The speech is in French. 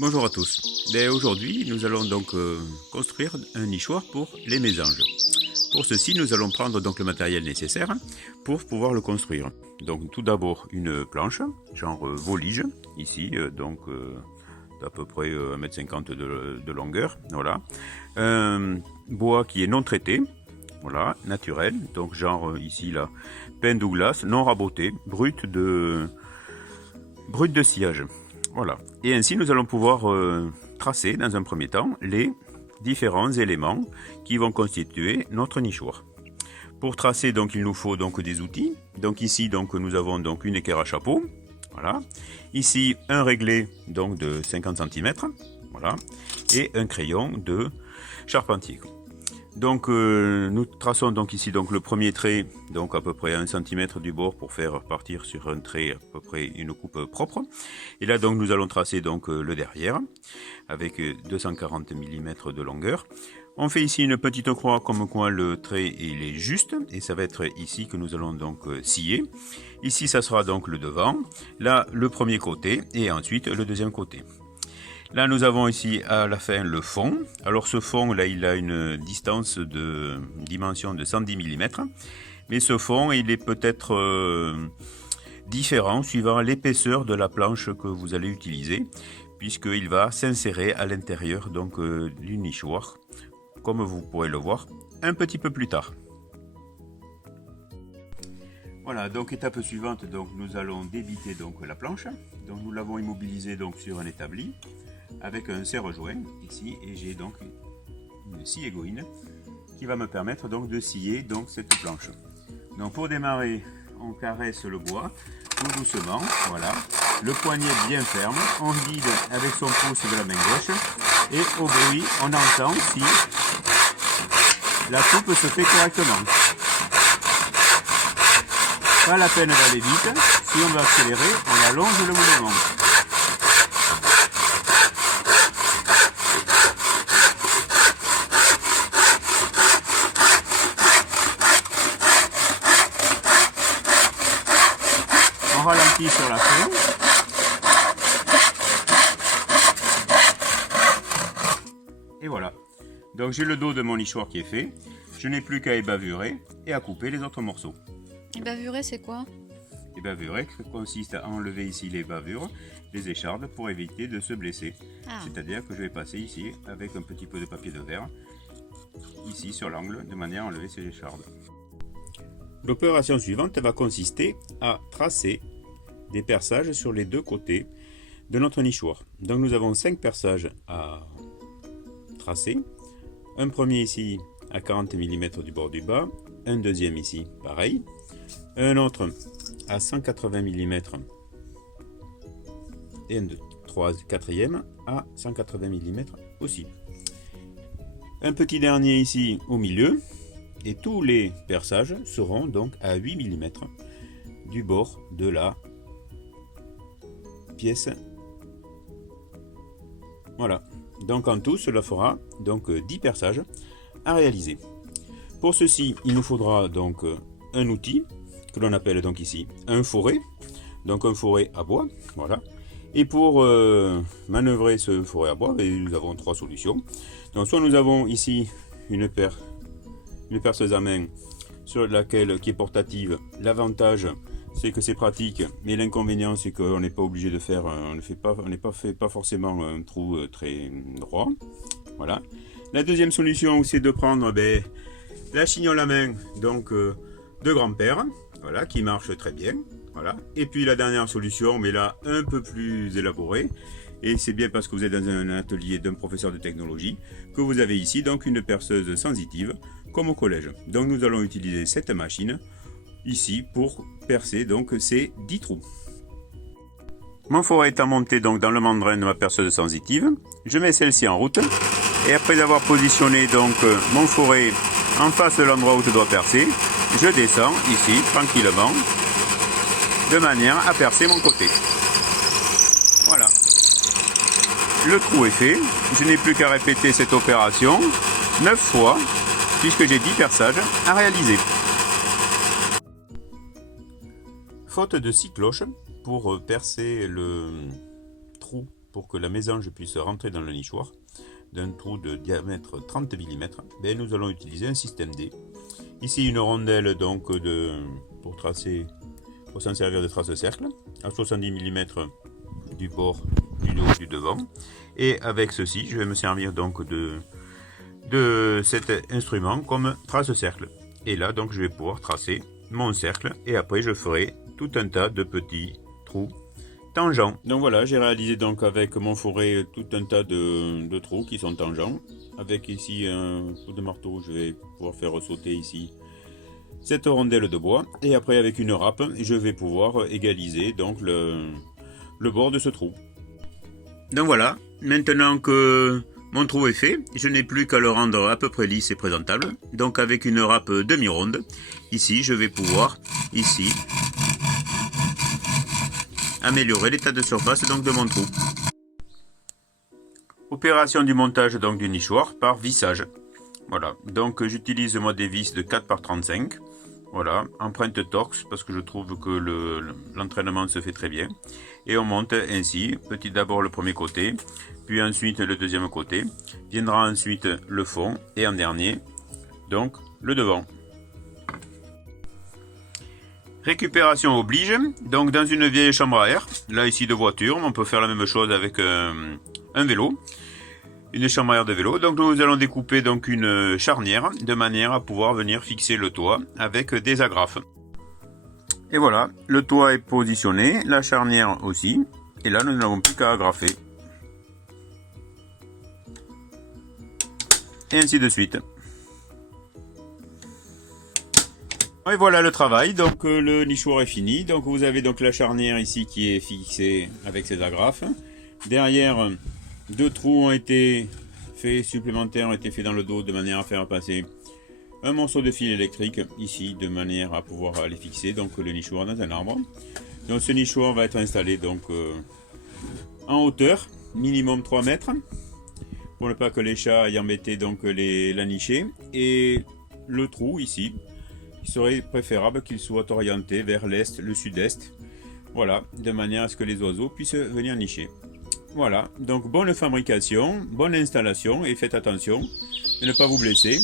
Bonjour à tous. Aujourd'hui, nous allons donc construire un nichoir pour les mésanges. Pour ceci, nous allons prendre donc le matériel nécessaire pour pouvoir le construire. Donc tout d'abord une planche, genre volige, ici, d'à peu près 1,50 m de longueur, voilà. Un bois qui est non traité, voilà, naturel, donc genre ici là, pin Douglas, non raboté, brut de sciage. Voilà. Et ainsi, nous allons pouvoir tracer dans un premier temps les différents éléments qui vont constituer notre nichoir. Pour tracer, donc, il nous faut donc des outils. Donc ici, donc, nous avons donc une équerre à chapeau. Voilà. Ici, un réglé donc de 50 cm. Voilà. Et un crayon de charpentier. Donc nous traçons donc ici donc le premier trait, donc à peu près 1 cm du bord pour faire partir sur un trait à peu près une coupe propre. Et là donc nous allons tracer donc le derrière avec 240 mm de longueur. On fait ici une petite croix comme quoi le trait il est juste et ça va être ici que nous allons donc scier. Ici ça sera donc le devant, là le premier côté et ensuite le deuxième côté. Là, nous avons ici à la fin le fond. Alors ce fond, là, il a une distance de dimension de 110 mm. Mais ce fond, il est peut-être différent suivant l'épaisseur de la planche que vous allez utiliser, puisqu'il va s'insérer à l'intérieur donc du nichoir, comme vous pourrez le voir un petit peu plus tard. Voilà, donc étape suivante, donc nous allons débiter donc la planche. Donc nous l'avons immobilisée donc sur un établi avec un serre-joint ici et j'ai donc une scie égoïne qui va me permettre donc de scier donc cette planche. Donc pour démarrer, on caresse le bois tout doucement, voilà, le poignet bien ferme, on guide avec son pouce de la main gauche et au bruit on entend si la coupe se fait correctement. Pas la peine d'aller vite, si on veut accélérer, on allonge le mouvement. On ralentit sur la fin. Et voilà. Donc j'ai le dos de mon nichoir qui est fait. Je n'ai plus qu'à ébavurer et à couper les autres morceaux. Ébavurer, c'est quoi? Ébavurer consiste à enlever ici les bavures, les échardes pour éviter de se blesser. C'est-à-dire que je vais passer ici avec un petit peu de papier de verre, ici sur l'angle, de manière à enlever ces échardes. L'opération suivante va consister à tracer des perçages sur les deux côtés de notre nichoir. Donc nous avons 5 perçages à tracer. Un premier ici à 40 mm du bord du bas, un deuxième ici pareil, un autre à 180 mm et un quatrième à 180 mm aussi. Un petit dernier ici au milieu et tous les perçages seront donc à 8 mm du bord de la pièce. Voilà, donc en tout cela fera donc 10 perçages à réaliser. Pour ceci, il nous faudra donc un outil que l'on appelle donc ici un fourré, donc un fourré à bois, voilà. Et pour manœuvrer ce fourré à bois, nous avons 3 solutions. Donc soit nous avons ici une perceuse à main sur laquelle qui est portative. L'avantage c'est que c'est pratique, mais l'inconvénient c'est qu'on n'est pas obligé de faire, on n'est pas forcément un trou très droit, voilà. La deuxième solution c'est de prendre la chignole à main, donc de grand-père, voilà, qui marche très bien, voilà. Et puis la dernière solution, mais là un peu plus élaborée, et c'est bien parce que vous êtes dans un atelier d'un professeur de technologie que vous avez ici donc une perceuse sensitive comme au collège. Donc nous allons utiliser cette machine ici pour percer donc ces 10 trous. Mon fourré étant monté donc dans le mandrin de ma perceuse sensitive, je mets celle-ci en route et après avoir positionné donc mon fourré en face de l'endroit où je dois percer, je descends ici tranquillement de manière à percer mon côté. Voilà. Le trou est fait, je n'ai plus qu'à répéter cette opération 9 fois puisque j'ai 10 perçages à réaliser. Faute de 6 cloches pour percer le trou pour que la mésange puisse rentrer dans le nichoir d'un trou de diamètre 30 mm, ben, nous allons utiliser un système D. Ici une rondelle donc pour s'en servir de trace-cercle à 70 mm du bord, du dos, du devant. Et avec ceci, je vais me servir donc de cet instrument comme trace-cercle. Et là donc je vais pouvoir tracer mon cercle et après je ferai tout un tas de petits trous tangents. Donc voilà, j'ai réalisé donc avec mon fourré tout un tas de trous qui sont tangents. Avec ici un coup de marteau, je vais pouvoir faire sauter ici cette rondelle de bois. Et après avec une râpe, je vais pouvoir égaliser donc le bord de ce trou. Donc voilà, maintenant que mon trou est fait, je n'ai plus qu'à le rendre à peu près lisse et présentable. Donc avec une râpe demi-ronde, ici je vais pouvoir ici améliorer l'état de surface donc de mon trou. Opération du montage donc du nichoir par vissage. Voilà, donc j'utilise moi des vis de 4 par 35. Voilà, empreinte torx parce que je trouve que l'entraînement se fait très bien. Et on monte ainsi, petit d'abord le premier côté, puis ensuite le deuxième côté. Viendra ensuite le fond et en dernier, donc le devant. Récupération oblige, donc dans une vieille chambre à air, là ici de voiture, on peut faire la même chose avec un vélo. Une chambre à air de vélo. Donc nous allons découper donc une charnière de manière à pouvoir venir fixer le toit avec des agrafes. Et voilà, le toit est positionné, la charnière aussi. Et là nous n'avons plus qu'à agrafer. Et ainsi de suite. Et voilà le travail, donc le nichoir est fini. Donc vous avez donc la charnière ici qui est fixée avec ses agrafes. Derrière, 2 trous ont été faits, supplémentaires ont été faits dans le dos de manière à faire passer un morceau de fil électrique ici de manière à pouvoir aller fixer donc le nichoir dans un arbre. Donc ce nichoir va être installé donc en hauteur, minimum 3 mètres, pour ne pas que les chats aillent embêter donc la nichée. Et le trou ici, il serait préférable qu'il soit orienté vers l'est, le sud-est, voilà, de manière à ce que les oiseaux puissent venir nicher. Voilà, donc bonne fabrication, bonne installation et faites attention de ne pas vous blesser.